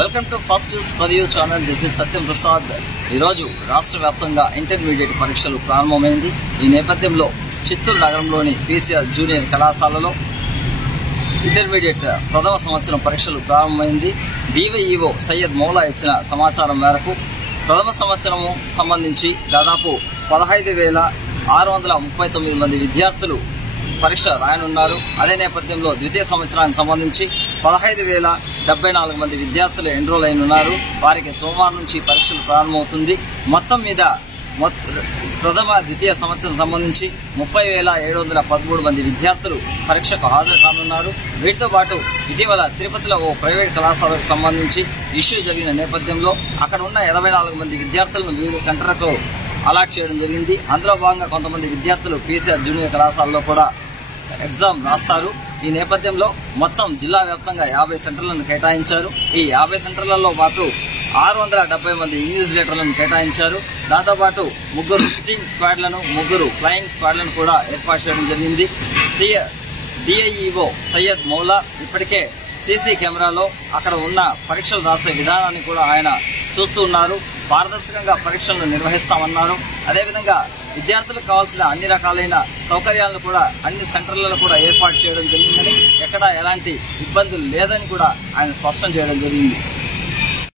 Welcome to first news for you channel. This is Satyam Prasad. ఈరోజు రాష్ట్ర వ్యాప్తంగా ఇంటర్మీడియట్ పరీక్షలు ప్రారంభమైంది. ఈ నేపథ్యంలో చిత్తూరు నగరంలోని పీసీఆర్ జూనియర్ కళాశాలలో ఇంటర్మీడియట్ ప్రథమ సంవత్సరం పరీక్షలు ప్రారంభమైంది. డివైఈఓ సయ్యద్ మౌలా ఇచ్చిన సమాచారం మేరకు ప్రథమ సంవత్సరము సంబంధించి దాదాపు 15,639 మంది విద్యార్థులు పరీక్ష రాయనున్నారు. అదే నేపథ్యంలో ద్వితీయ సంవత్సరానికి సంబంధించి 15,074 మంది విద్యార్థులు ఎన్రోల్ అయినున్నారు. వారికి సోమవారం నుంచి పరీక్షలు ప్రారంభమవుతుంది. మొత్తం మీద ప్రథమ ద్వితీయ సంవత్సరం సంబంధించి 30,713 మంది విద్యార్థులు పరీక్షకు హాజరు కానున్నారు. వీటితో పాటు ఇటీవల తిరుపతిలో ఓ ప్రైవేట్ కళాశాలకు సంబంధించి ఇష్యూ జరిగిన నేపథ్యంలో అక్కడ ఉన్న 84 మంది విద్యార్థులను వివిధ సెంటర్లకు అలాట్ చేయడం జరిగింది. అందులో భాగంగా కొంతమంది విద్యార్థులు పీసీఆర్ జూనియర్ కళాశాలలో కూడా ఎగ్జామ్ రాస్తారు. ఈ నేపథ్యంలో మొత్తం జిల్లా వ్యాప్తంగా 50 సెంటర్లను కేటాయించారు. ఈ 50 సెంటర్లలో పాటు 670 మంది ఇన్విజిలేటర్లను కేటాయించారు. దాంతోపాటు 3 సిట్టింగ్ స్క్వాడ్లను 3 ఫ్లయింగ్ స్క్వాడ్లను కూడా ఏర్పాటు చేయడం జరిగింది. డిఐఈఓ సయ్యద్ మౌలా ఇప్పటికే సీసీ కెమెరాలో అక్కడ ఉన్న పరీక్షలు రాసే విధానాన్ని కూడా ఆయన చూస్తూ ఉన్నారు. పారదర్శకంగా పరీక్షలను నిర్వహిస్తామన్నారు. అదేవిధంగా విద్యార్థులకు కావాల్సిన అన్ని రకాలైన సౌకర్యాలను కూడా అన్ని సెంటర్లలో కూడా ఏర్పాటు చేయడం జరిగిందని, ఎక్కడా ఎలాంటి ఇబ్బందులు లేదని కూడా ఆయన స్పష్టం చేయడం జరిగింది.